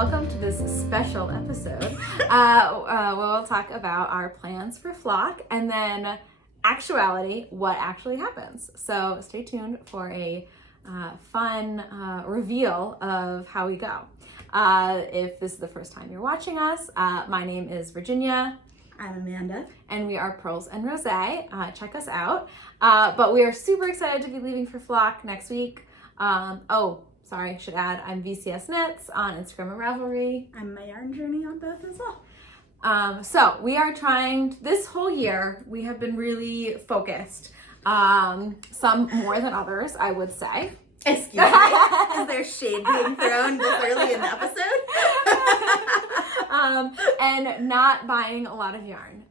welcome to this special episode where we'll talk about our plans for flock and then actuality, what actually happens. So stay tuned for a fun reveal of how we go. If this is the first time you're watching us, my name is Virginia. I'm Amanda. And we are Purls and Rosé. Check us out. But we are super excited to be leaving for flock next week. Sorry, should add, I'm VCS Knits on Instagram and Ravelry. I'm My Yarn Journey on both as well. So we are trying, this whole year, we have been really focused. Some more than others, I would say. Excuse me, is there shade being thrown this early in the episode? And not buying a lot of yarn.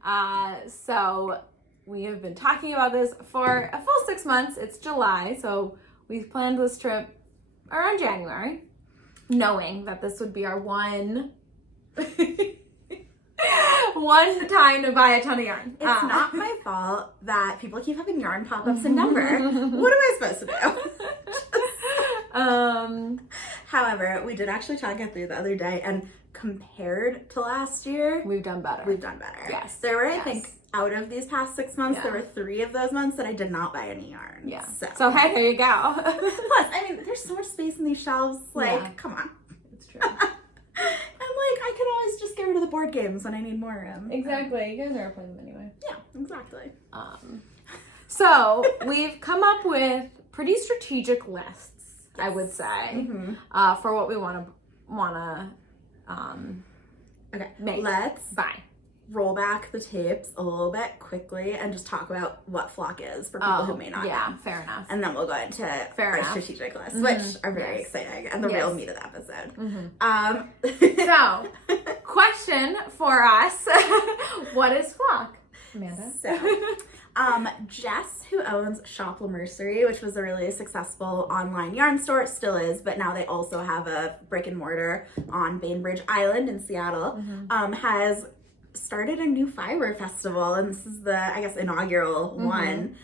So we have been talking about this for a full 6 months. It's July, so we've planned this trip around January, knowing that this would be our one time to buy a ton of yarn. It's not my fault that people keep having yarn pop-ups in Denver. What am I supposed to do? However, we did actually talk it through the other day, and compared to last year, we've done better. Yes. There were, I think, out of these past 6 months, there were 3 of those months that I did not buy any yarn. Yeah. So hey, here you go. Plus, I mean, there's so much space in these shelves. Like, come on. It's true. And like, I could always just get rid of the board games when I need more room. Exactly. You guys are playing them anyway. Yeah, exactly. So we've come up with pretty strategic lists, I would say, for what we want to make. Let's buy. Roll back the tapes a little bit quickly and just talk about what flock is for people who may not know. Yeah, fair enough. And then we'll go into our strategic lists, which are very exciting and the real meat of the episode. So, question for us, what is flock, Amanda? So, Jess, who owns Shop La Mercery, which was a really successful online yarn store, it still is, but now they also have a brick and mortar on Bainbridge Island in Seattle, has started a new fiber festival, and this is the, I guess, inaugural one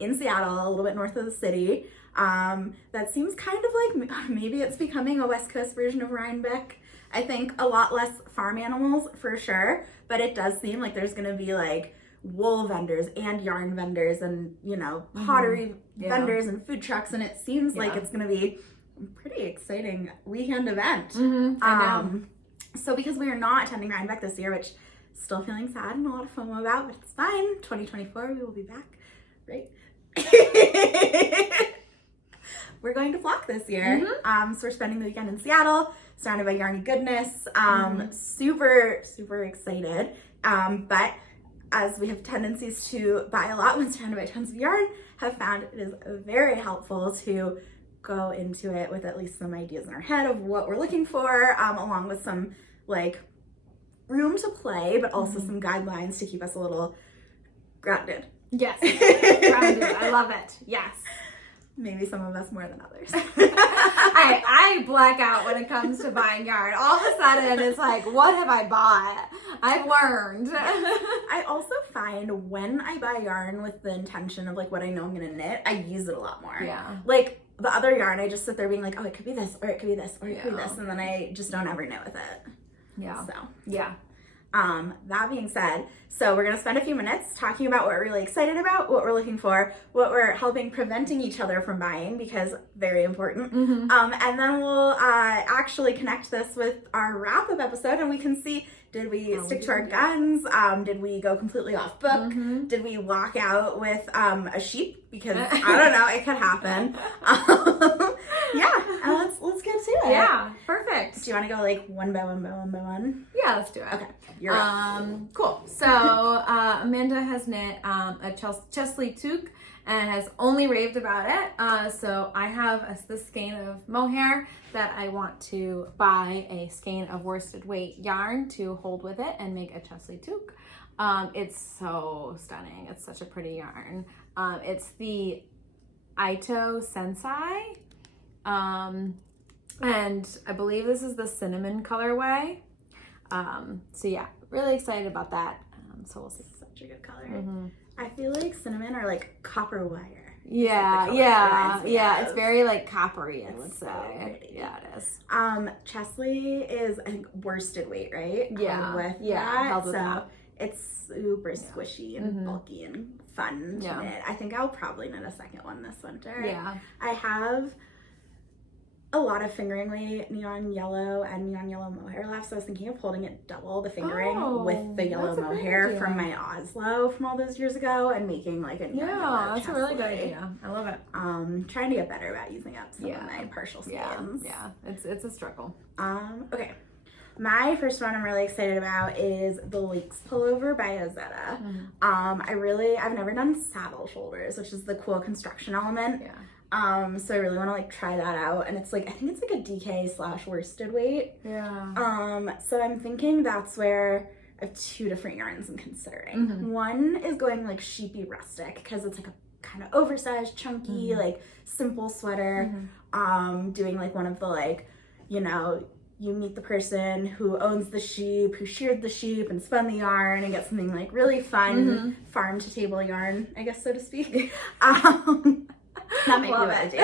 in Seattle, a little bit north of the city. That seems kind of like maybe it's becoming a West Coast version of Rhinebeck. I think a lot less farm animals for sure, but it does seem like there's going to be like wool vendors and yarn vendors and, you know, pottery vendors and food trucks, and it seems like it's going to be a pretty exciting weekend event. I know. So because we are not attending Rhinebeck this year, which still feeling sad and a lot of FOMO about, but it's fine. 2024, we will be back, right? We're going to flock this year. So we're spending the weekend in Seattle, surrounded by yarny goodness. Super, super excited. But as we have tendencies to buy a lot when surrounded by tons of yarn, have found it is very helpful to go into it with at least some ideas in our head of what we're looking for, along with some like room to play, but also some guidelines to keep us a little grounded. Yes, grounded. I love it. Yes. Maybe some of us more than others. I black out when it comes to buying yarn. All of a sudden, it's like, what have I bought? I've learned. I also find when I buy yarn with the intention of like what I know I'm gonna knit, I use it a lot more. Yeah. Like the other yarn, I just sit there being like, oh, it could be this, or it could be this, or it could be this, and then I just don't ever knit with it. Yeah. So yeah. That being said, so we're gonna spend a few minutes talking about what we're really excited about, what we're looking for, what we're preventing each other from buying, because very important. And then we'll actually connect this with our wrap-up episode, and we can see, did we stick to our guns? Did we go completely off book? Did we walk out with a sheep? Because I don't know, it could happen. And let's get to it. Yeah, perfect. Do you want to go like one by one? Yeah, let's do it. Okay, you're up. Cool. So Amanda has knit a Chesley toque and has only raved about it. So I have this skein of mohair that I want to buy a skein of worsted weight yarn to hold with it and make a Chesley toque. It's so stunning. It's such a pretty yarn. It's the Ito Sensei. And I believe this is the cinnamon colorway. So yeah, really excited about that. So we'll see. Such a good color. I feel like cinnamon or like copper wire Yeah, color yeah, reminds me yeah. of. It's very like coppery, I would It's so say. pretty. Yeah, it is. Chesley is, I think, worsted weight, right? Yeah, Held with yeah, that. held with so that. it's super squishy and bulky and fun to Yeah. knit. I think I'll probably knit a second one this winter. Yeah. I have a lot of fingering weight neon yellow and neon yellow mohair left, so I was thinking of holding it double the fingering with the yellow that's a great mohair idea. from my Oslo from all those years ago and making like a neon Yeah, yellow that's a really good Chesley. idea. I love it. Trying to get better about using up some Yeah. of my partial Yeah, skeins. yeah. It's a struggle. Okay. My first one I'm really excited about is the Lakes Pullover by Ozetta. I've never done saddle shoulders, which is the cool construction element. Yeah. So I really want to like try that out. And it's like, I think it's like a DK / worsted weight. Yeah. So I'm thinking that's where I have two different yarns I'm considering. One is going like sheepy rustic because it's like a kind of oversized, chunky, like simple sweater. Doing like one of the like, you know, you meet the person who owns the sheep, who sheared the sheep and spun the yarn and get something like really fun farm to table yarn, I guess, so to speak. That might be what I do.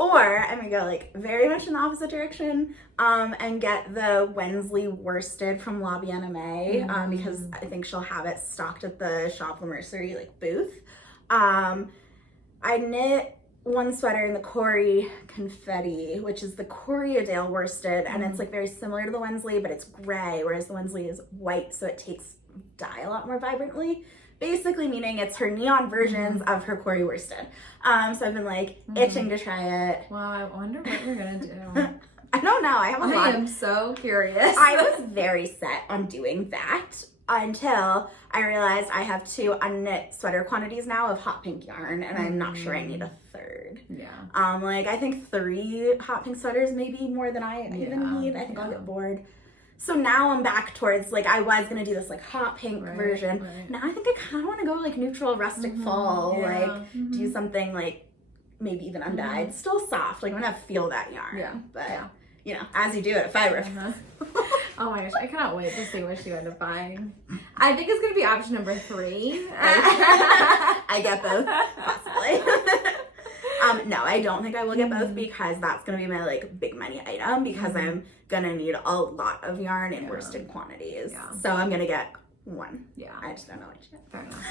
Or I'm gonna go like very much in the opposite direction and get the Wensley worsted from La Bien Aimée because I think she'll have it stocked at the Shop La Mercerie like booth. I knit one sweater in the Corey Confetti, which is the Corriedale worsted, and it's like very similar to the Wensley, but it's gray, whereas the Wensley is white, so it takes dye a lot more vibrantly. Basically meaning it's her neon versions of her Corey worsted. So I've been like itching to try it. Wow, I wonder what you're gonna do. I don't know. I have a lot. I am so curious. I was very set on doing that until I realized I have 2 unknit sweater quantities now of hot pink yarn, and I'm not sure I need a third. Yeah. Like I think 3 hot pink sweaters may be more than I even need. I think I'll get bored. So now I'm back towards like I was gonna do this like hot pink version. Right. Now I think I kind of want to go like neutral rustic fall, like do something like maybe even undyed, still soft. Like I'm gonna feel that yarn, but you know, as you do it at Fiber. Oh my gosh, I cannot wait to see what you end up buying. I think it's gonna be option number 3. I get both, possibly. No, I don't think I will get both because that's gonna be my like big money item because I'm gonna need a lot of yarn in worsted quantities. So I'm gonna get one. Yeah. I just don't know which yet. Fair enough.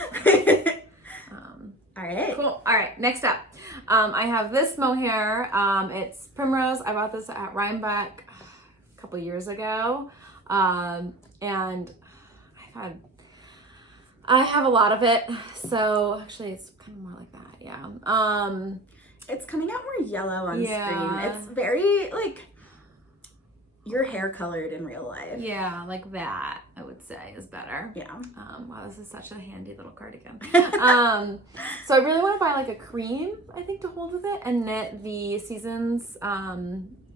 All right. Cool. All right, next up. I have this mohair. It's Primrose. I bought this at Rhinebeck a couple years ago. And I have a lot of it. So actually it's kind of more like that. Yeah. It's coming out more yellow on screen. It's very like your hair colored in real life. Yeah, like that, I would say is better. Yeah. Wow, this is such a handy little cardigan. So I really want to buy like a cream, I think, to hold with it and knit the Seasons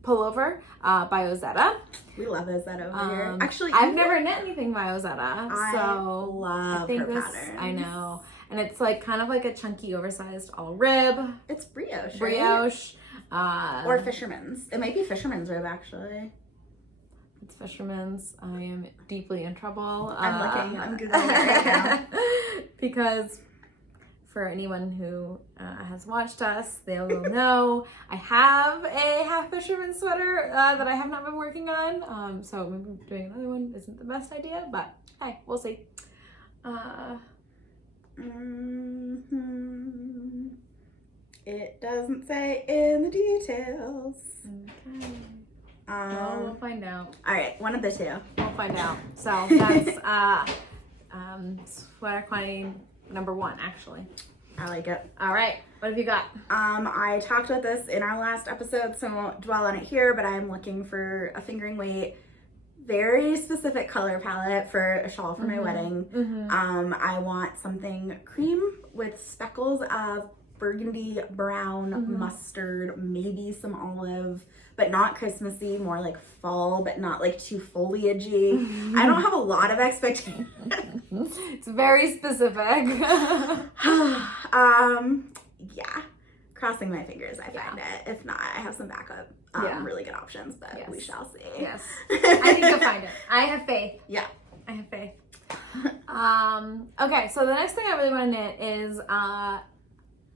pullover by Ozetta. We love Ozetta over here. Actually, I've never knit anything by Ozetta, so I love her patterns. I know. And it's like kind of like a chunky, oversized all rib. It's brioche. Brioche. Right? Or fisherman's. It might be fisherman's rib, actually. It's fisherman's. I am deeply in trouble. I'm Googling it right now. Because for anyone who has watched us, they will know I have a half fisherman sweater that I have not been working on. So maybe doing another one isn't the best idea, but hey, we'll see. It doesn't say in the details. Okay. Well, we'll find out. All right, one of the 2. We'll find out. So that's sweater quantity number 1, actually. I like it. All right, what have you got? I talked about this in our last episode, so I won't dwell on it here, but I'm looking for a fingering weight, very specific color palette for a shawl for my wedding. I want something cream with speckles of burgundy, brown, mustard, maybe some olive, but not Christmassy, more like fall, but not like too foliagey. I don't have a lot of expectations. It's very specific. Yeah. Crossing my fingers, I find it. If not, I have some backup, really good options, but we shall see. Yes. I think you'll find it. I have faith. Yeah. I have faith. Okay, so the next thing I really want to knit is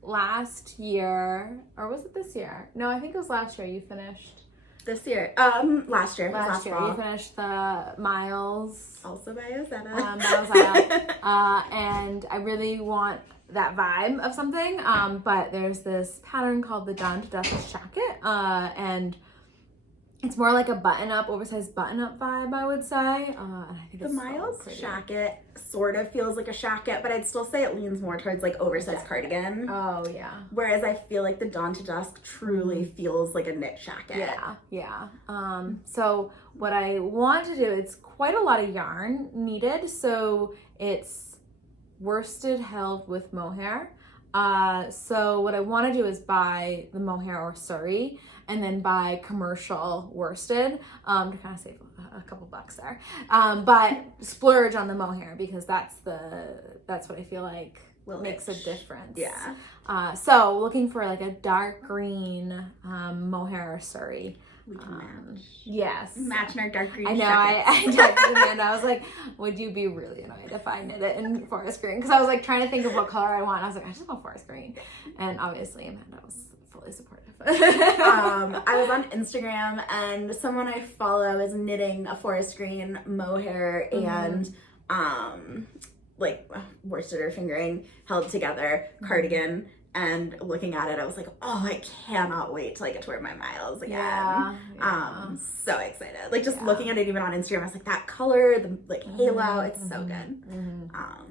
last year, or was it this year? No, I think it was last year you finished. This year. Last year. Last year fall. you finished the Miles. Also by Ozetta. And I really want that vibe of something. But there's this pattern called the Dawn to Dusk jacket. And it's more like a button-up, oversized button-up vibe, I would say. And I think the Miles jacket sort of feels like a shacket, but I'd still say it leans more towards like oversized cardigan. Oh, yeah. Whereas I feel like the Dawn to Dusk truly feels like a knit jacket. Yeah. So what I want to do, it's quite a lot of yarn needed. So it's worsted held with mohair. So what I want to do is buy the mohair or Surrey and then buy commercial worsted to kind of save a couple bucks there. But splurge on the mohair because that's what I feel like makes a difference. Yeah. So looking for like a dark green mohair or Surrey. We can match. Yes. Matching our dark green I know. I texted Amanda. I was like, would you be really annoyed if I knit it in forest green? Because I was like trying to think of what color I want. I was like, I just want forest green. And obviously Amanda was fully supportive. I was on Instagram and someone I follow is knitting a forest green mohair and like worsted or fingering held together cardigan. And looking at it, I was like, oh, I cannot wait till I get to wear my Miles again. Yeah. So excited. Like just looking at it even on Instagram, I was like, that color, the like halo, it's so good.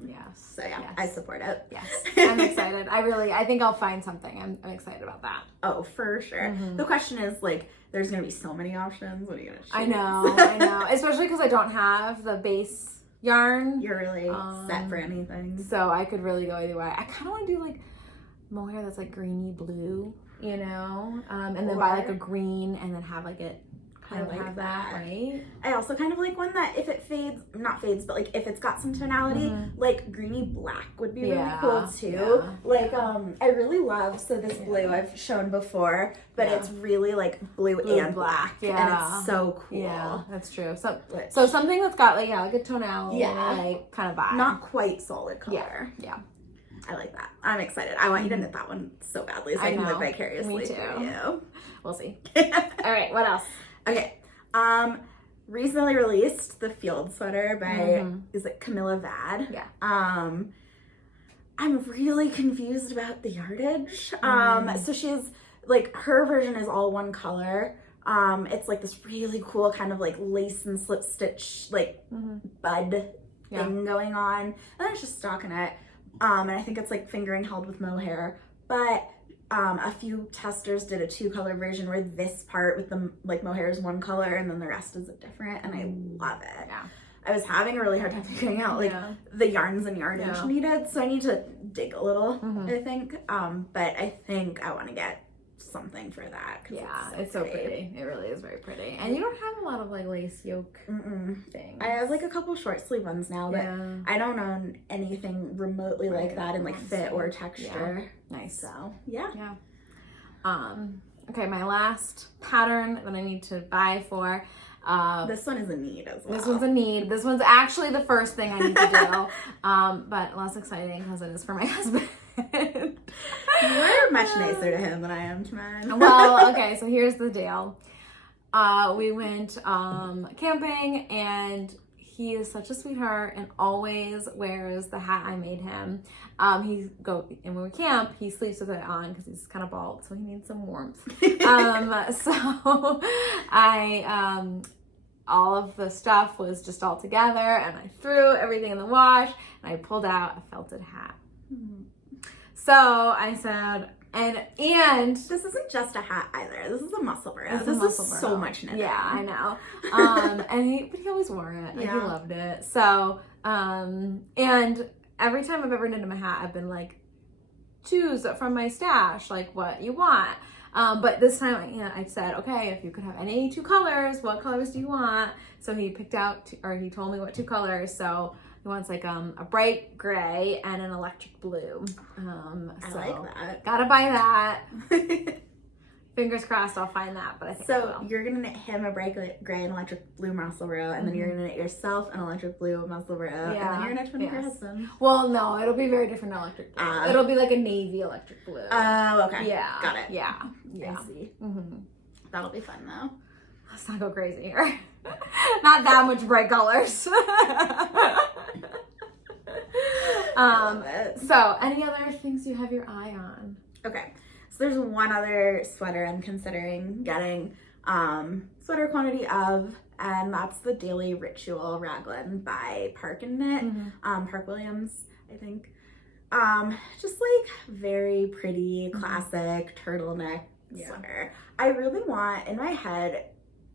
Yes. So yeah, I support it. Yes. I'm excited. I think I'll find something. I'm excited about that. Oh, for sure. The question is like, there's going to be so many options. What are you going to choose? I know. Especially because I don't have the base yarn. You're really set for anything. So I could really go either way. I kind of want to do like mohair that's like greeny blue, you know, and then buy like a green and then have like it kind of have that, right? I also kind of like one that if it not fades, but like if it's got some tonality, like greeny black would be really cool too. Like I really love this blue I've shown before, but it's really like blue and black, and it's so cool. Yeah, that's true. So something that's got like like a tonality, like kind of vibe, not quite solid color. Yeah. I like that. I'm excited. I want you to knit that one so badly so I can live vicariously through you. We'll see. All right, what else? Okay. Recently released the Field Sweater by is it Camilla Vad? Yeah. I'm really confused about the yardage. So she's like her version is all one color. It's like this really cool kind of like lace and slip stitch like bud thing going on. And then it's just stockinette. And I think it's like fingering held with mohair, but a few testers did a 2-color version where this part with the like mohair is one color and then the rest is a different, and I love it. Yeah. I was having a really hard time figuring out like the yarns and yardage needed, so I need to dig a little, I think. But I think I want to get something for that. Yeah, it's so pretty. It really is very pretty. And you don't have a lot of like lace yoke things. I have like a couple short sleeve ones now, but I don't own anything remotely like that in like fit or texture. Nice. So yeah. Okay, my last pattern that I need to buy for. This one is a need as well. This one's a need. This one's actually the first thing I need to do. But less exciting because it is for my husband. You're much nicer to him than I am to mine. Well, okay, so here's the deal. We went camping and he is such a sweetheart and always wears the hat I made him. And when we camp, he sleeps with it on because he's kind of bald, so he needs some warmth. So all of the stuff was just all together and I threw everything in the wash and I pulled out a felted hat. So I said, and this isn't just a hat either. This is a muscle burrow. This is so much knitting. Yeah, I know. But he always wore it. And he loved it. So, and every time I've ever knit him a hat, I've been like, choose from my stash, like what you want. But this time, I said, okay, if you could have any 2 colors, what colors do you want? So he picked out, he told me what 2 colors. So he wants like a bright gray and an electric blue. I like that. Gotta buy that. Fingers crossed I'll find that, but I think I So will. you're gonna knit him a bright gray and electric blue muscle row, and then you're gonna knit yourself an electric blue muscle row, and then you're gonna knit one of your husband. Well, no, it'll be very different electric blue. It'll be like a navy electric blue. Oh, okay. Yeah. Got it. Yeah. I see. That'll be fun though. Let's not go crazy here. Not that much bright colors. So, any other things you have your eye on? Okay, so there's one other sweater I'm considering getting sweater quantity of, and that's the Daily Ritual Raglan by Park and Knit, Park Williams, I think. Just like very pretty, classic turtleneck sweater. I really want, in my head,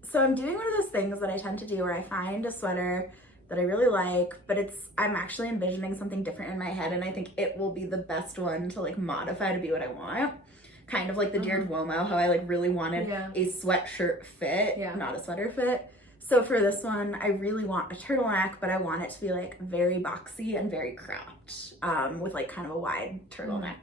so I'm doing one of those things that I tend to do where I find a sweater that I really like, but I'm actually envisioning something different in my head, and I think it will be the best one to like modify to be what I want. Kind of like the Dear Duomo, how I like really wanted a sweatshirt fit, not a sweater fit. So for this one, I really want a turtleneck, but I want it to be like very boxy and very cropped, with like kind of a wide turtleneck.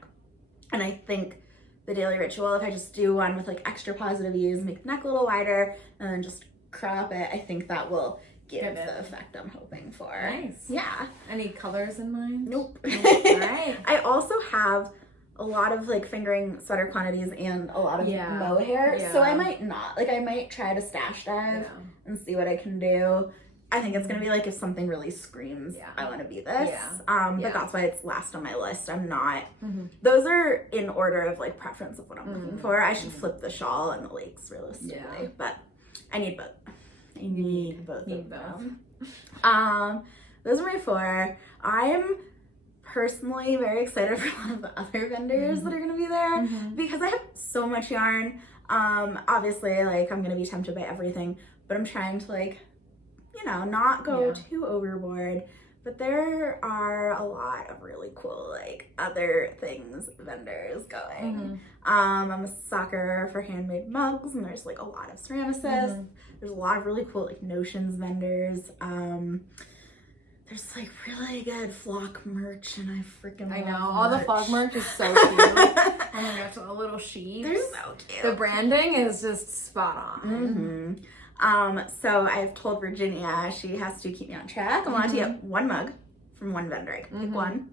And I think the Daily Ritual, if I just do one with like extra positive ease, make the neck a little wider, and then just crop it, I think that will give the effect I'm hoping for. Nice. Yeah. Any colors in mind? Nope. Right. I also have a lot of like fingering sweater quantities and a lot of mohair, so I might not. Like I might try to stash dive and see what I can do. I think it's gonna be like if something really screams, I want to be this. But that's why it's last on my list. I'm not. Those are in order of like preference of what I'm looking for. I should flip the shawl and the lakes realistically, but I need both. I need both. Those are my 4. I'm personally very excited for a lot of the other vendors that are gonna be there because I have so much yarn. Obviously, like I'm gonna be tempted by everything, but I'm trying to like, you know, not go too overboard. But there are a lot of really cool like other things vendors going. I'm a sucker for handmade mugs, and there's like a lot of ceramicists. There's a lot of really cool like notions vendors. There's like really good flock merch, and I freaking love know all the flock merch is so cute. Oh my gosh, the little sheets. They're so cute. The branding is just spot on. So I've told Virginia she has to keep me on track. I'm allowed to get one mug from one vendor. I can pick one.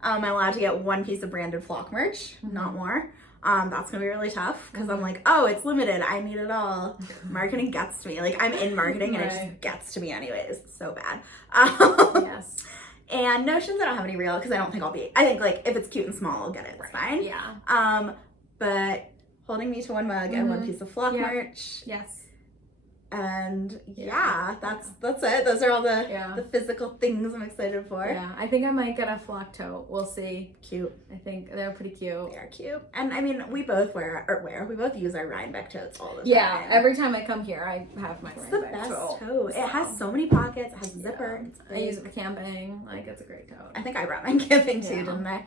I'm allowed to get one piece of branded flock merch, not more. That's gonna be really tough because I'm like, oh, it's limited. I need it all. Marketing gets to me. Like I'm in marketing and it just gets to me anyways. It's so bad. Yes. And notions, I don't have any real because I don't think I'll be. I think like if it's cute and small, I'll get it. It's fine. Yeah. But holding me to one mug and one piece of flock merch. Yes. And that's it. Those are all the physical things I'm excited for. Yeah, I think I might get a flock tote. We'll see. Cute. I think they're pretty cute. They are cute. And I mean, we both we both use our Rhinebeck totes all the time. Yeah, every time I come here, I have my It's Rhinebeck the best tote. tote. It has so many pockets. It has a zipper. It's I use it for camping. Like, it's a great tote. I think I brought mine camping too, didn't I?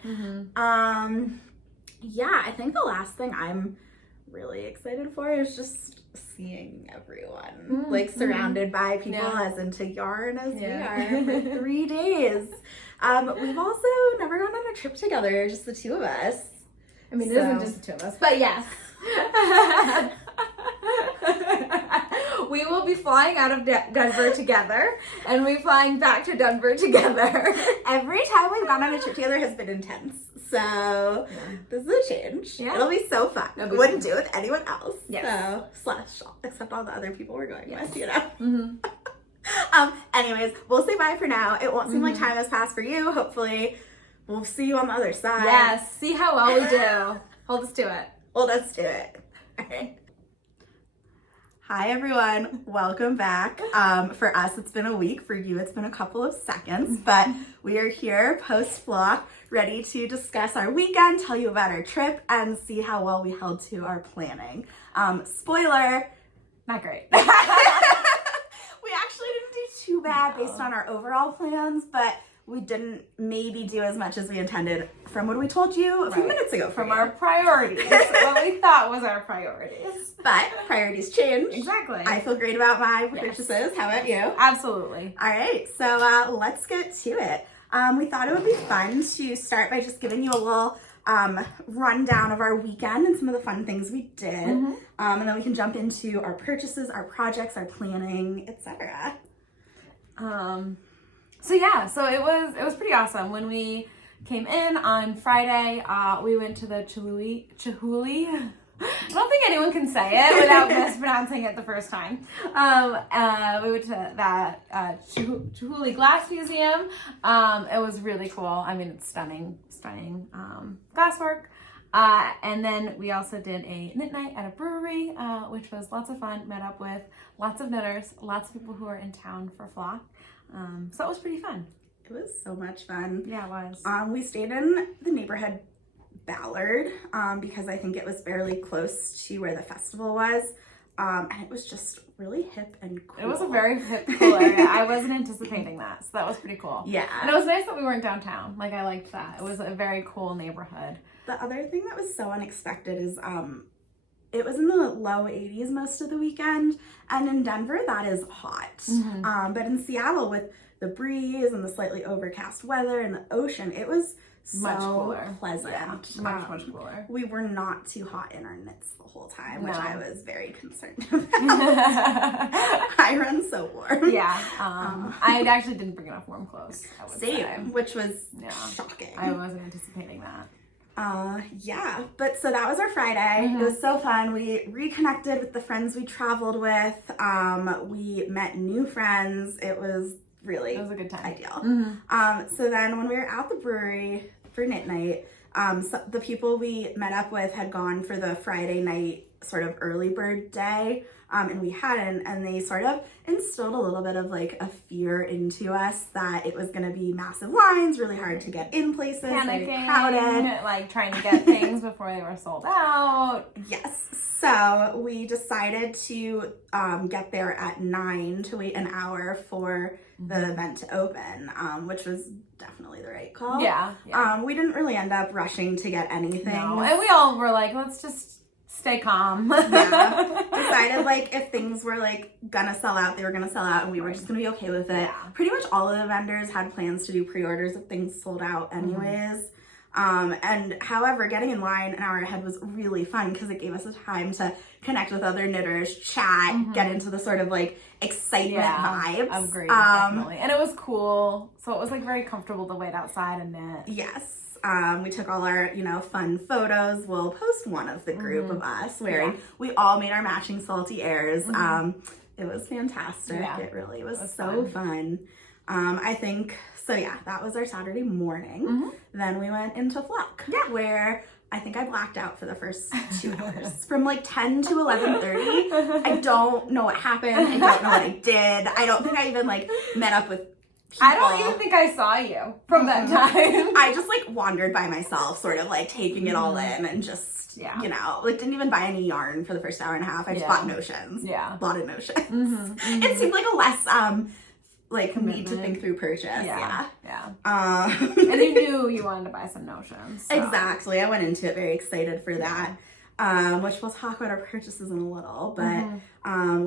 Yeah, I think the last thing I'm really excited for is just seeing everyone like surrounded by people as into yarn as we are for 3 days. We've also never gone on a trip together, just the 2 of us. I mean, it isn't just the 2 of us, but yes. We will be flying out of Denver together, and we're flying back to Denver together. Every time we've gone on a trip together has been intense. So this is a change. Yeah. It'll be so fun. Wouldn't do it with anyone else. Yes. So except all the other people we're going with, you know. Anyways, we'll say bye for now. It won't seem like time has passed for you. Hopefully we'll see you on the other side. Yes. See how well we do. Hold us to it. Hold us to it. All right. Hi everyone, welcome back. For us, it's been a week. For you, it's been a couple of seconds, but we are here post-flock, ready to discuss our weekend, tell you about our trip, and see how well we held to our planning. Spoiler, not great. We actually didn't do too bad based on our overall plans, but we didn't maybe do as much as we intended from what we told you a few minutes ago. From our priorities, what we thought was our priorities. But priorities change. Exactly. I feel great about my purchases. How about you? Absolutely. All right, so let's get to it. We thought it would be fun to start by just giving you a little rundown of our weekend and some of the fun things we did. And then we can jump into our purchases, our projects, our planning, etc. So it was pretty awesome. When we came in on Friday, we went to the Chihuly. I don't think anyone can say it without mispronouncing it the first time. We went to that Chihuly Glass Museum. It was really cool. I mean, it's stunning glasswork. And then we also did a knit night at a brewery, which was lots of fun. Met up with lots of knitters, lots of people who are in town for Flock. So it was pretty fun. It was so much fun. Yeah, it was. We stayed in the neighborhood Ballard because I think it was fairly close to where the festival was. And it was just really hip and cool. It was a very hip, cool area. I wasn't anticipating that, so that was pretty cool. Yeah. And it was nice that we weren't downtown. Like, I liked that. It was a very cool neighborhood. The other thing that was so unexpected is it was in the low 80s most of the weekend, and in Denver that is hot. But in Seattle, with the breeze and the slightly overcast weather and the ocean, it was Much so cooler. pleasant. Yeah, much cooler. We were not too hot in our knits the whole time, which I was very concerned about. I run so warm. Yeah. I actually didn't bring enough warm clothes, I would say. Which was shocking. I wasn't anticipating that. But so that was our Friday. It was so fun. We reconnected with the friends we traveled with. We met new friends. It was really a good time. Ideal. So then when we were at the brewery for knit night, so the people we met up with had gone for the Friday night sort of early bird day, and we hadn't, and they sort of instilled a little bit of like a fear into us that it was going to be massive lines, really hard to get in places, panicking, very crowded, like trying to get things before they were sold out. Yes. So we decided to get there at 9 to wait an hour for the event to open, which was definitely the right call. Yeah. We didn't really end up rushing to get anything. No, and we all were like, let's just stay calm. Decided like if things were like gonna sell out, they were gonna sell out, and we were just gonna be okay with it. Pretty much all of the vendors had plans to do pre-orders if things sold out anyways. And however, getting in line an hour ahead was really fun because it gave us a time to connect with other knitters, chat, get into the sort of like excitement vibes. Agreed, definitely. And it was cool. So it was like very comfortable to wait outside and knit. Yes. We took all our, fun photos. We'll post one of the group of us wearing, we all made our matching salty airs. It was fantastic. Yeah. It really was so fun. I think, that was our Saturday morning. Then we went into Flock, where I think I blacked out for the first 2 hours. From like 10 to 11:30. I don't know what happened. I don't know what I did. I don't think I even like met up with people. I don't even think I saw you from that time. I just like wandered by myself, sort of like taking it all in and just, like didn't even buy any yarn for the first hour and a half. I just bought notions. A lot of notions. It seemed like a less like need to think through purchase. And you knew you wanted to buy some notions. So. Exactly. I went into it very excited for that. Which we'll talk about our purchases in a little. But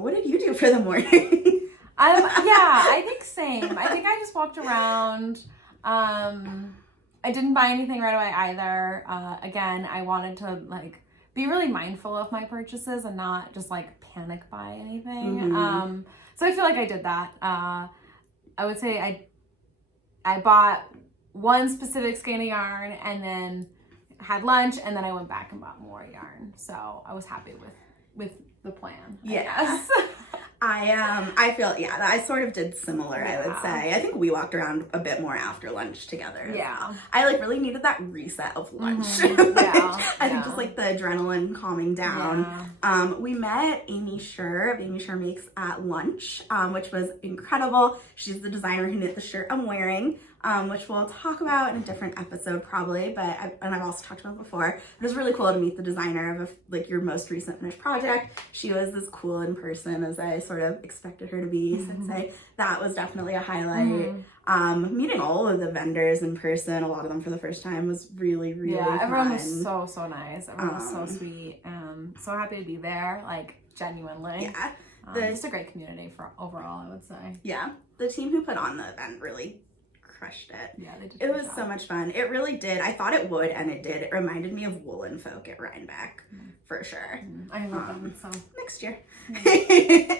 what did you do for the morning? I think same. I think I just walked around. I didn't buy anything right away either. Again, I wanted to like be really mindful of my purchases and not just like panic buy anything. So I feel like I did that. I would say I bought one specific skein of yarn and then had lunch, and then I went back and bought more yarn. So I was happy with the plan. Yes. I feel, I sort of did similar, I would say. I think we walked around a bit more after lunch together. I like really needed that reset of lunch. I think just like the adrenaline calming down. We met Amy Scher of Amy Scher Makes at lunch, which was incredible. She's the designer who knit the shirt I'm wearing. Which we'll talk about in a different episode probably, I've also talked about it before. It was really cool to meet the designer of like your most recent finished project. She was as cool in person as I sort of expected her to be. So I'd say that was definitely a highlight. Meeting all of the vendors in person, a lot of them for the first time, was really, really fun. Everyone was so nice. Everyone was so sweet. So happy to be there, like genuinely. Just a great community for overall, I would say. The team who put on the event really crushed it. Yeah, they did. It was so much fun. It really did. I thought it would, and it did. It reminded me of Woolen Folk at Rhinebeck, for sure. I love them, so. Next year. Yeah.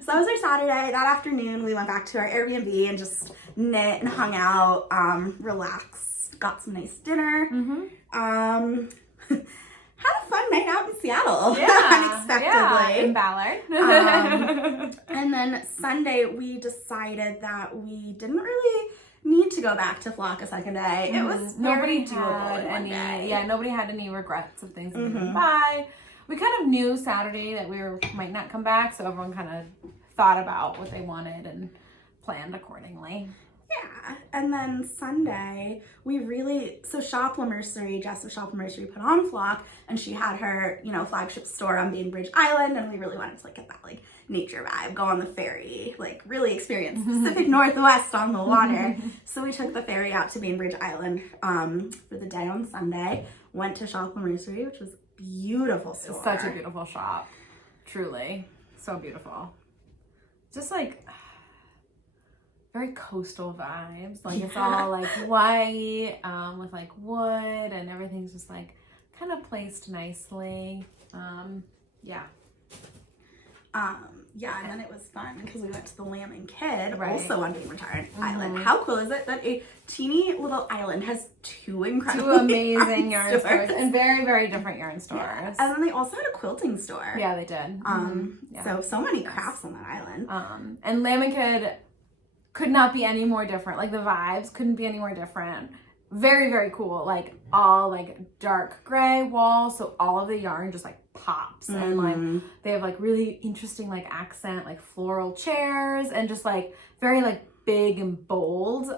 So that was our Saturday. That afternoon, we went back to our Airbnb and just knit and hung out, relaxed, got some nice dinner. Had a fun night out in Seattle. Unexpectedly. In Ballard. And then Sunday, we decided that we didn't really need to go back to Flock a second day. It was very doable in one day. Yeah, nobody had any regrets of things that we didn't buy. We kind of knew Saturday that might not come back, so everyone kind of thought about what they wanted and planned accordingly. Yeah, and then Sunday, so Shop La Mercerie, Jess of Shop La Mercerie put on Flock, and she had her, flagship store on Bainbridge Island, and we really wanted to, get that, nature vibe, go on the ferry, really experience the Pacific Northwest on the water. So we took the ferry out to Bainbridge Island for the day on Sunday, went to Shop La Mercerie, which was a beautiful store. It's such a beautiful shop, truly. So beautiful. Just, very coastal vibes. It's all white, with wood, and everything's just kind of placed nicely. Yeah. And then it was fun because we went to the Lamb and Kid, Right. also on Bainbridge Island. How cool is it that a teeny little island has two amazing yarn stores and very, very different yarn stores. Yeah. And then they also had a quilting store. Yeah, they did. So many crafts on that island. And Lamb and Kid could not be any more different. The vibes couldn't be any more different. Very, very cool. All dark gray walls, so all of the yarn just pops. And they have very interesting accent, floral chairs, and just very big and bold. So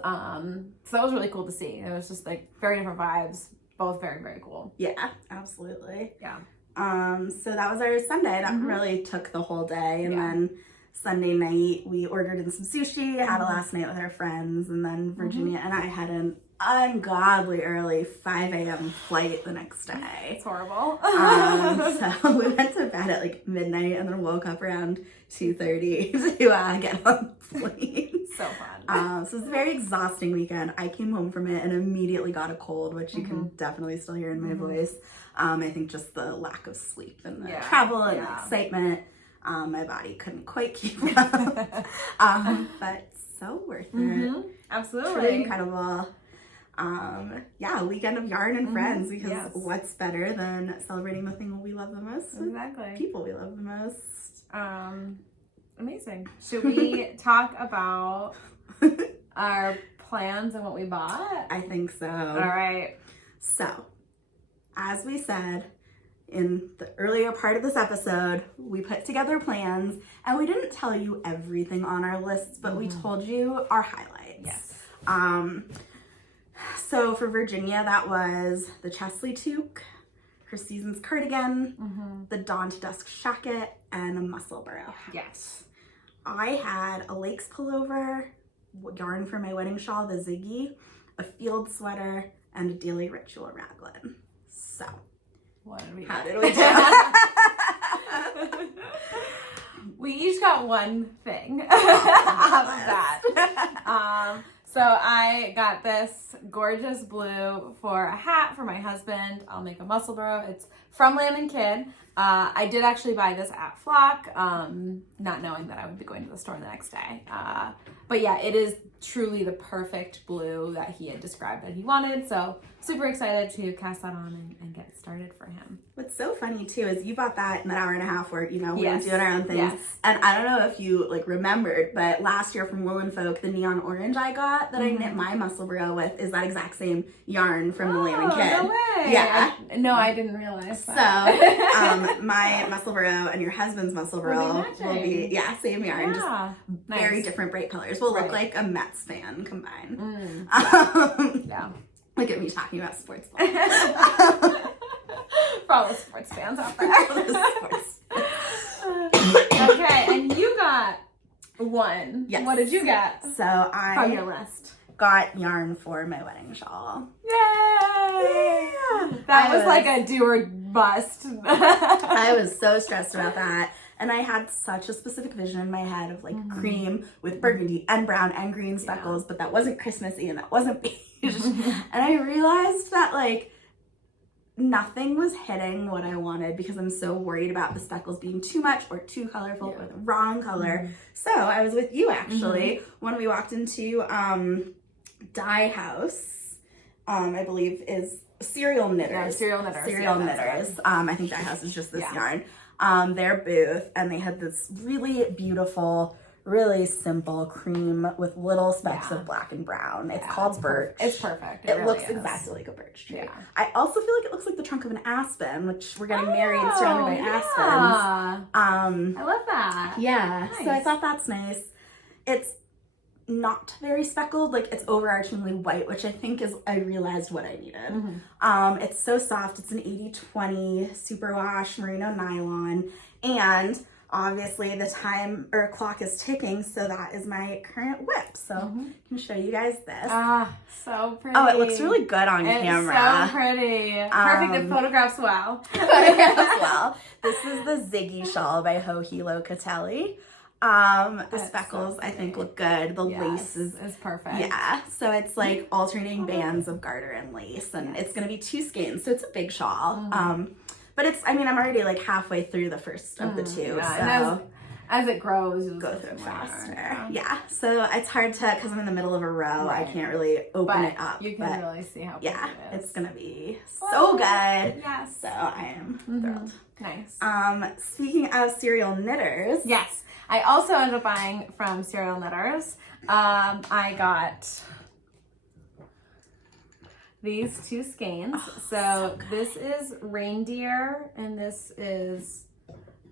that was really cool to see. It was just very different vibes, both very, very cool. Yeah, absolutely. Yeah. So that was our Sunday. That really took the whole day. And then Sunday night, we ordered in some sushi, had a last night with our friends, and then Virginia and I had an ungodly early 5 a.m. flight the next day. It's horrible. So we went to bed at midnight and then woke up around 2:30 to get on the plane. So fun. So it was a very exhausting weekend. I came home from it and immediately got a cold, which you can definitely still hear in my voice. I think just the lack of sleep and the travel and the excitement. My body couldn't quite keep up. But so worth it. Absolutely. Truly incredible. Weekend of yarn and friends, because what's better than celebrating the thing we love the most? Exactly. People we love the most. Amazing. Should we talk about our plans and what we bought? I think so. All right. So, as we said in the earlier part of this episode, we put together plans, and we didn't tell you everything on our lists, but we told you our highlights. Yes. So for Virginia, that was the Chesley toque, her Seasons cardigan, the Dawn to Dusk shacket, and a Musselburgh hat. Yes. I had a Lakes pullover, yarn for my wedding shawl, the Ziggy, a field sweater, and a Daily Ritual raglan. So, how did we do? We each got one thing out of that. So I got this gorgeous blue for a hat for my husband. I'll make a Musselburgh. It's from Lamb and Kid. I did actually buy this at Flock, not knowing that I would be going to the store the next day. But yeah, it is truly the perfect blue that he had described that he wanted. So super excited to cast that on and get started for him. What's so funny too is you bought that in an hour and a half where, we were doing our own things. Yes. And I don't know if you remembered, but last year from Woolen Folk, the neon orange I got that I knit my Musselburgh with is that exact same yarn from the Lamb and Kid. No way. Yeah. I didn't realize that. So, my Musselburgh and your husband's Musselburgh will be, same yarn, just very different bright colors. We'll look like a Mets fan combined. Yeah. Look at me talking about sports. For all the sports fans out there. Okay, and you got one. Yes. What did you get? So From your list. Got yarn for my wedding shawl. Yay! Yeah. That was like a do or bust. I was so stressed about that. And I had such a specific vision in my head of like cream with burgundy and brown and green speckles, but that wasn't Christmassy and that wasn't beige. And I realized that like nothing was hitting what I wanted because I'm so worried about the speckles being too much or too colorful or the wrong color. So I was with you actually when we walked into Dye House, I believe is Serial Knitters. Yeah, Serial Knitters. Serial Knitters. I think Dye House is just this yarn. Their booth, and they had this really beautiful, really simple cream with little specks of black and brown. It's called Birch. It's perfect. It really looks is. exactly like a birch tree. Yeah. I also feel like it looks like the trunk of an aspen, which we're getting married surrounded by aspens. I love that. Yeah. Nice. So I thought that's nice. It's not very speckled, like it's overarchingly white, which I think is, I realized what I needed. It's so soft. It's an 80/20 superwash merino nylon, and obviously the time or clock is ticking, so that is my current whip. So I can show you guys this. So pretty. Oh, it looks really good on camera. So pretty. Perfect in photographs. Wow. As well. This is the Ziggy shawl by Hohilo Catelli. The speckles I think look good. The lace is perfect. Yeah. So it's like alternating bands of garter and lace, and it's gonna be 2 skeins, so it's a big shawl. But it's, I mean, I'm already like halfway through the first of the 2. Yeah, so and as it grows, you'll go through it faster. Yeah. Yeah. So it's hard to, because I'm in the middle of a row, I can't really open it up. You can really see how pretty it is. It's gonna be so good. Yes. So I am thrilled. Nice. Speaking of Serial Knitters. Yes. I also ended up buying from Serial Knitters. I got these 2 skeins. So this is Reindeer and this is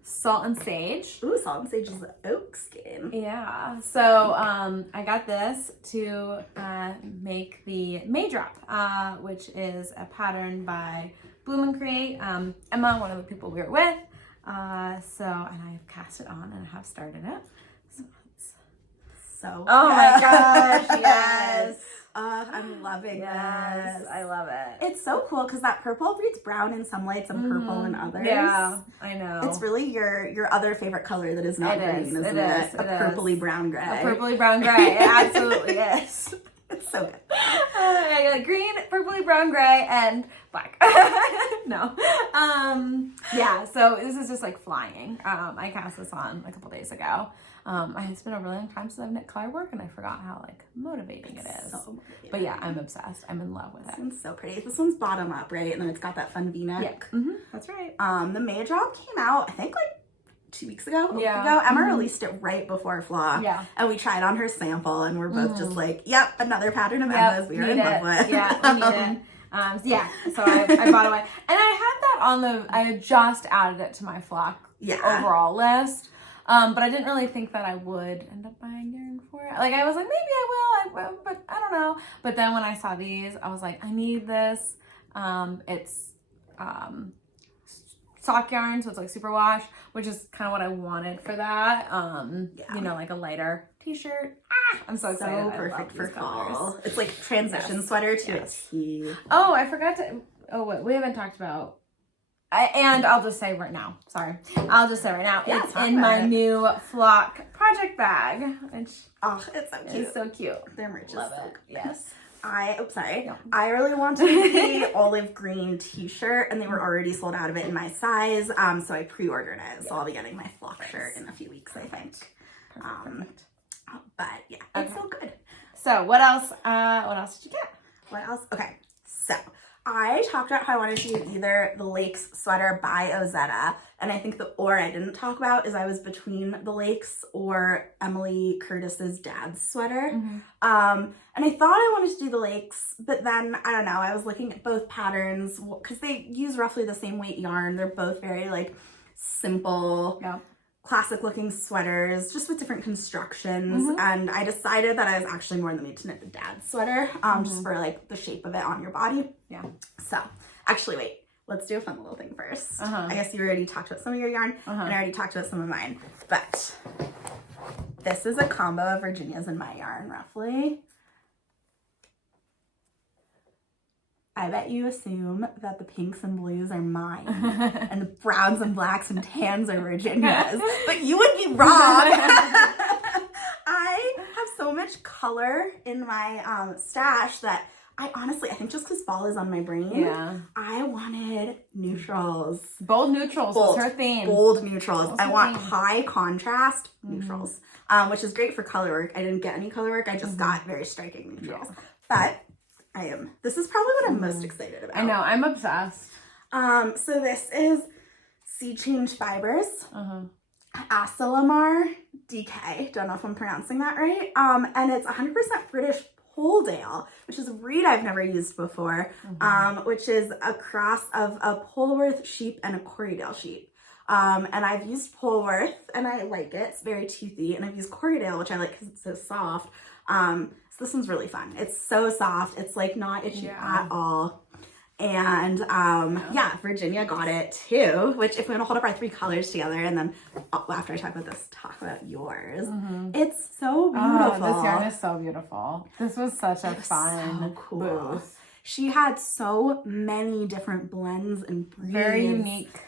Salt and Sage. Ooh, Salt and Sage is the oak skein. Yeah. So I got this to make the May Drop, which is a pattern by Bloom and Create. Emma, one of the people we were with. And I have cast it on and I have started it. So it's so oh my gosh, yes. I'm loving this. I love it. It's so cool because that purple reads brown in some lights and purple in others. Yeah, I know. It's really your other favorite color that is not green, isn't it? It A purpley brown gray. A purpley brown gray. It absolutely is. It's so good. I got green, purpley brown gray, and black. No. Yeah, so this is just like flying. I cast this on a couple days ago. It's been a really long time since I've knit color work, and I forgot how like motivating it is. So but yeah, I'm obsessed. I'm in love with it. This one's so pretty. This one's bottom up, right? And then it's got that fun V-neck. Yeah. That's right. The May Drop came out, I think like 2 weeks ago. A week Yeah. ago. Emma released it right before Flock. Yeah. And we tried on her sample, and we're both just like, yep, another pattern of Emma's we were in love with. Yeah, we need it. Yeah, so I bought away. And I had that on I had just added it to my Flock overall list. But I didn't really think that I would end up buying yarn for it. Like, I was like, maybe I will, but I don't know. But then when I saw these, I was like, I need this. It's sock yarn, so it's like super wash, which is kind of what I wanted for that. You know, like a lighter t-shirt. I'm so excited. So perfect for fall. It's like transition sweater to a tee. Oh, I forgot to. Oh, wait, we haven't talked about. And I'll just say right now. Sorry, I'll just say right now. Yeah, it's in my new Flock project bag, which it's so cute. It's so cute. Their merch is Love so it. good. Yes. I really wanted the olive green t-shirt, and they were already sold out of it in my size. So I pre-ordered it. So I'll be getting my Flock shirt in a few weeks, I think. Perfect. But yeah, it's so good. So what else? What else did you get? What else? Okay, so I talked about how I wanted to do either the Lakes sweater by Ozetta, and I think the I didn't talk about is I was between the Lakes or Emily Curtis's dad's sweater. And I thought I wanted to do the Lakes, but then I don't know. I was looking at both patterns because they use roughly the same weight yarn. They're both very like simple. Classic looking sweaters, just with different constructions. And I decided that I was actually more in the mood to knit the dad's sweater, just for like the shape of it on your body. Yeah. So actually, wait, let's do a fun little thing first. I guess you already talked about some of your yarn, and I already talked about some of mine, but this is a combo of Virginia's and my yarn, roughly. I bet you assume that the pinks and blues are mine and the browns and blacks and tans are Virginia's, but you would be wrong. I have so much color in my stash that I think just because fall is on my brain, I wanted neutrals. Bold neutrals was her theme. Bold neutrals. I want high contrast neutrals, which is great for color work. I didn't get any color work. I just got very striking neutrals. But this is probably what I'm most excited about. I know, I'm obsessed. So this is Sea Change Fibers. Asalamar DK. Don't know if I'm pronouncing that right. And it's 100% British Poledale, which is a breed I've never used before, which is a cross of a Polworth sheep and a Corriedale sheep. And I've used Polworth and I like it. It's very toothy. And I've used Corriedale, which I like because it's so soft. So this one's really fun. It's so soft. It's like not itchy at all. And Virginia got it too, which if we want to hold up our 3 colors together and then after I talk about this, talk about yours. It's so beautiful. Oh, this yarn is so beautiful. This was such a fun booth. She had so many different blends and breeds. Very unique.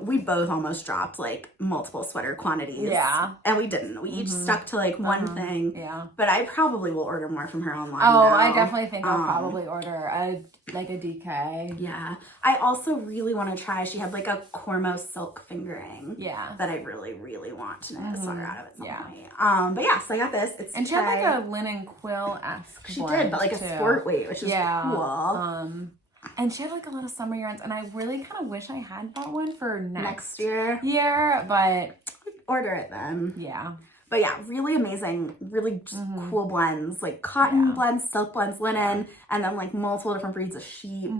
We both almost dropped like multiple sweater quantities. Yeah. And we didn't. We each stuck to like one thing. Yeah. But I probably will order more from her online. Oh, now. I definitely think I'll probably order a DK. Yeah. I also really want to try, she had like a Cormo silk fingering. Yeah. That I really, really want to knit a sweater out of at some point. But yeah, so I got this. She had like a linen quill-esque She did, but like a sport weight, which is cool. And she had like a lot of summer yarns, and I really kind of wish I had bought one for next year, but order it then. Yeah. But yeah, really amazing, really just cool blends, like cotton blends, silk blends, linen, and then like multiple different breeds of sheep.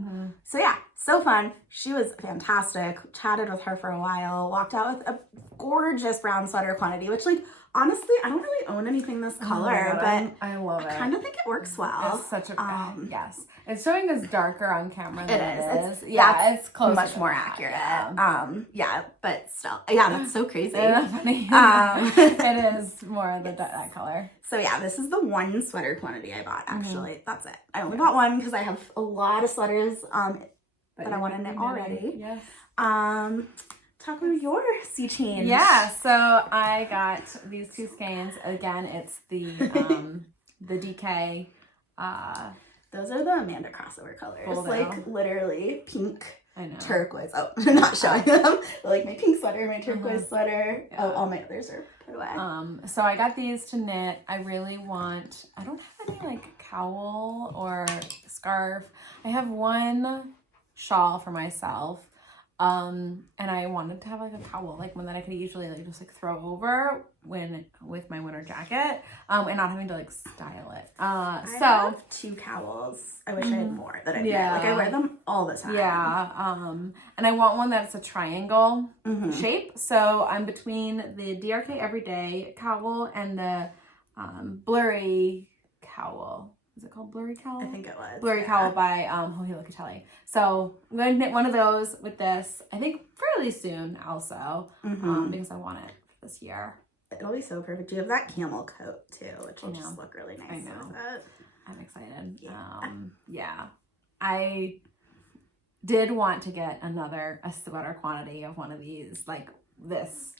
So yeah, so fun. She was fantastic. Chatted with her for a while, walked out with a gorgeous brown sweater quantity, which like, honestly, I don't really own anything this color, but I love it. I kind of think it works well. It's such a yes. It's showing us darker on camera than it is. It's close, much more accurate. But still, that's so crazy. Funny. It is more of that color. So yeah, this is the one sweater quantity I bought. Actually, that's it. I only bought one because I have a lot of sweaters that I want to knit already. Yes. Talk about your sea change. Yeah, so I got these 2 skeins. Again, it's the DK. Those are the Amanda crossover colors. Like literally pink, I know. Turquoise. Oh, I'm not showing them. Like my pink sweater, my turquoise sweater. Yeah. Oh, all my others are put away. So I got these to knit. I really want, I don't have any like cowl or scarf. I have one shawl for myself. And I wanted to have like a cowl, like one that I could usually like just like throw over with my winter jacket, and not having to like style it. I have 2 cowls. I wish I had more that I wear. Like I wear them all the time. Yeah. And I want one that's a triangle shape. So I'm between the DRK Everyday cowl and the blurry cowl. Is it called Blurry Cowl? I think it was. Blurry Cowl by Hohi Locatelli. So I'm going to knit one of those with this, I think fairly soon also, because I want it this year. It'll be so perfect. You have that camel coat too, which will just look really nice. I know. With it. I'm excited. Yeah. I did want to get a sweater quantity of one of these, like this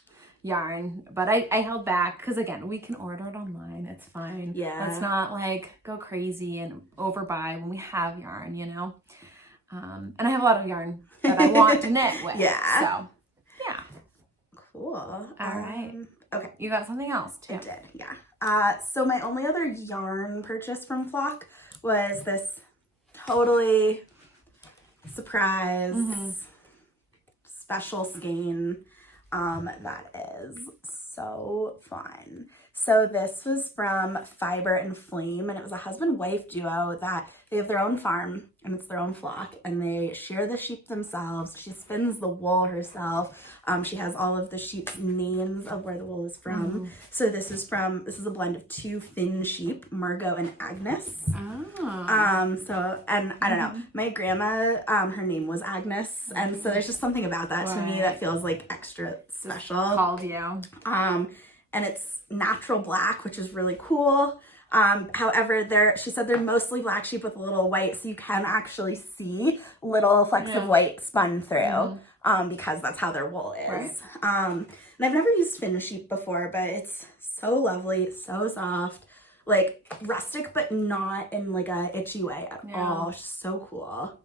yarn, but I held back because again, we can order it online. It's fine. Yeah. Let's not like go crazy and overbuy when we have yarn, you know? And I have a lot of yarn that I want to knit with. Yeah. So, yeah. Cool. All right. Okay. You got something else too? I did, yeah. So my only other yarn purchase from Flock was this totally surprise special skein. That is so fun. So this was from Fiber and Flame, and it was a husband-wife duo that they have their own farm and it's their own flock, and they shear the sheep themselves. She spins the wool herself. She has all of the sheep's names of where the wool is from. So this is a blend of 2 Finn sheep, Margot and Agnes. And I don't know, my grandma, her name was Agnes, and so there's just something about that to me that feels like extra special. Called you. And it's natural black, which is really cool. However, she said they're mostly black sheep with a little white, so you can actually see little flecks of white spun through, because that's how their wool is. Right. And I've never used fin sheep before, but it's so lovely, so soft, like rustic, but not in like a itchy way at all. It's just so cool.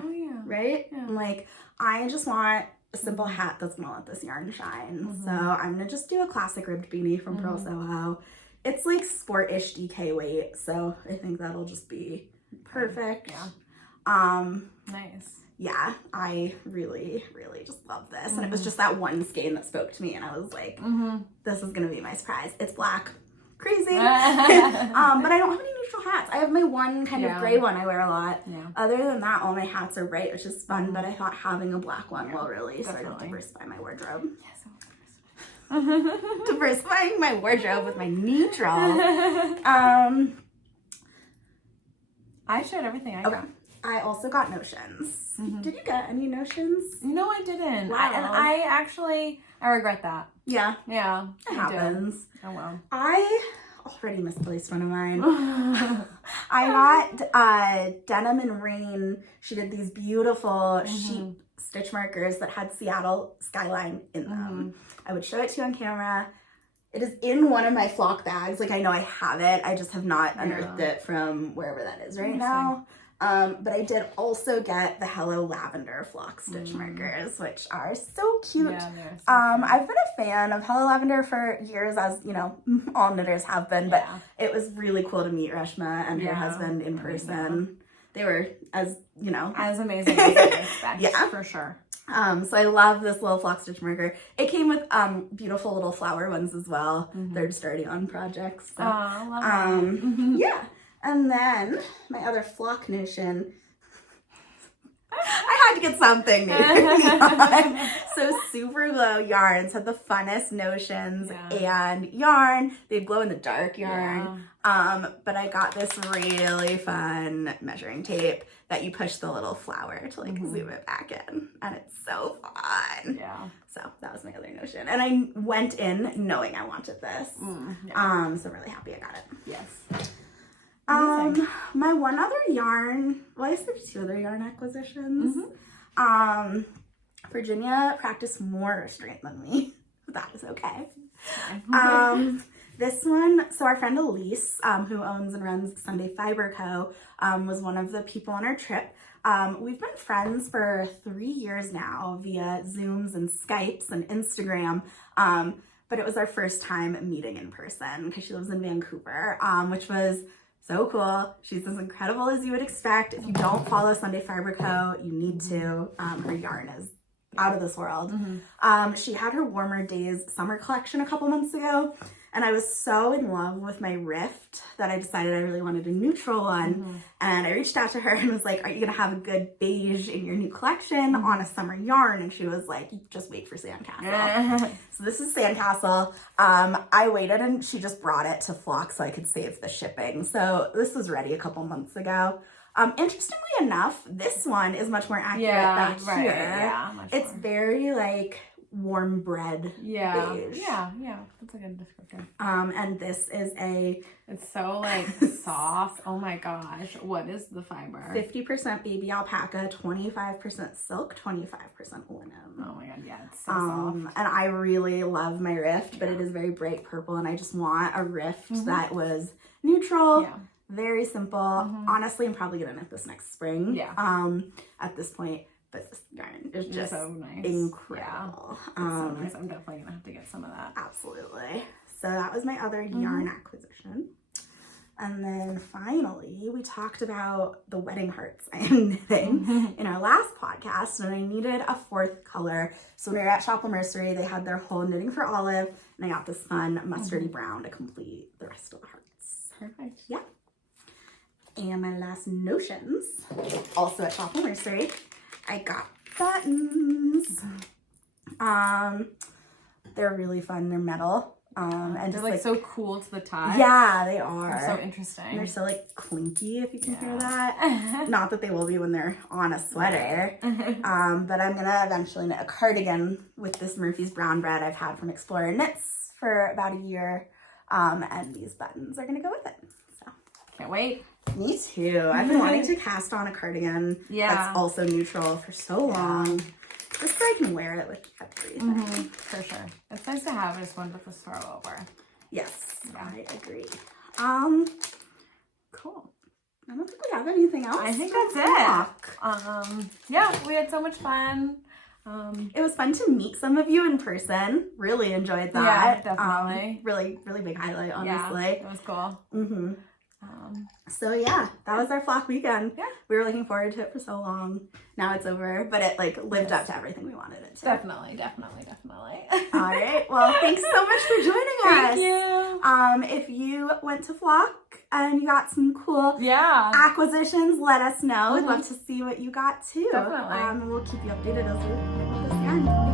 Oh yeah. Right? Yeah. Like, I just want a simple hat that's gonna let this yarn shine. So I'm gonna just do a classic ribbed beanie from Purls Rosé. It's like sport-ish DK weight, so I think that'll just be perfect. Yeah. Nice. Yeah, I really, really just love this. And it was just that one skein that spoke to me, and I was like, this is gonna be my surprise. It's black. Crazy. But I don't have any neutral hats. I have my one kind of gray one I wear a lot. Yeah. Other than that, all my hats are bright, which is fun, but I thought having a black one will really sort of diversify my wardrobe. Diversifying my wardrobe with my neutral. I showed everything I got. I also got notions. Did you get any notions? No, I didn't. Wow. I regret that. Yeah. Yeah. It happens. Oh well. I already misplaced one of mine. I got Denim and Rain. She did these beautiful sheep stitch markers that had Seattle skyline in them. I would show it to you on camera. It is in one of my flock bags. Like, I know I have it. I just have not unearthed it from wherever that is right now. But I did also get the Hello Lavender flock stitch markers, which are so cute. Yeah, they're so cute. I've been a fan of Hello Lavender for years, as you know, all knitters have been, but it was really cool to meet Reshma and her husband in person. They were, as you know, as amazing as I expect, for sure. So I love this little flock stitch marker. It came with beautiful little flower ones as well. They're just already on projects. So. I love that. Yeah. And then my other flock notion, I had to get something new. So Super Glow Yarns had the funnest notions and yarn. They glow in the dark yarn. But I got this really fun measuring tape that you push the little flower to like zoom it back in. And it's so fun. Yeah. So that was my other notion. And I went in knowing I wanted this. So I'm really happy I got it. Yes. My one other yarn, well, I guess there's two other yarn acquisitions. Virginia practiced more restraint than me. That is okay. This one, so our friend Elise, who owns and runs Sunday Fiber Co., was one of the people on our trip. We've been friends for 3 years now via Zooms and Skypes and Instagram. But it was our first time meeting in person because she lives in Vancouver, which was so cool. She's as incredible as you would expect. If you don't follow Sunday Fiber Co., you need to. Her yarn is out of this world. She had her Warmer Days summer collection a couple months ago, and I was so in love with my Rift that I decided I really wanted a neutral one. And I reached out to her and was like, are you gonna have a good beige in your new collection on a summer yarn? And she was like, just wait for Sandcastle. So this is Sandcastle. I waited and she just brought it to Flock so I could save the shipping. So this was ready a couple months ago. Interestingly enough, this one is much more accurate back here. Yeah, it's very like warm bread beige. Yeah, that's a good descriptor. And this is it's so like soft. Oh my gosh, what is the fiber? 50% baby alpaca, 25% silk, 25% linen. Oh my god, yeah, it's so soft. And I really love my Rift, but it is very bright purple, and I just want a Rift that was neutral, very simple. Honestly, I'm probably gonna knit this next spring. At this point. But this yarn is just so nice. Incredible. So nice. I'm definitely gonna have to get some of that. Absolutely. So that was my other yarn acquisition. And then finally, we talked about the wedding hearts I am knitting in our last podcast, and I needed a fourth color. So when we were at Shop Mercery, they had their whole knitting for olive, and I got this fun mustardy brown to complete the rest of the hearts. Perfect. Yeah. And my last notions, also at Shop Mercery, I got buttons. They're really fun. They're metal. And they're just like so cool to the touch. Yeah, they are. They're so interesting. And they're so like clinky, if you can hear that. Not that they will be when they're on a sweater. But I'm gonna eventually knit a cardigan with this Murphy's brown bread I've had from Explorer Knits for about a year. And these buttons are gonna go with it. So Can't wait. me too. I've been wanting to cast on a cardigan that's also neutral for so long. Just so I can wear it with everything. For sure. It's nice to have just one with the throw over. Yes, I agree. Cool. I don't think we have anything else. I think that's it. Yeah, we had so much fun. It was fun to meet some of you in person. Really enjoyed that. Yeah, definitely. Really big highlight, honestly. Yeah, it was cool. So yeah, that was our flock weekend. Yeah. We were looking forward to it for so long. Now it's over, but it like lived up to everything we wanted it to. Definitely. All right. Well, thanks so much for joining us. Thank you. If you went to flock and you got some cool acquisitions, let us know. We'd love to see what you got too. Definitely. And we'll keep you updated as we get this yarn.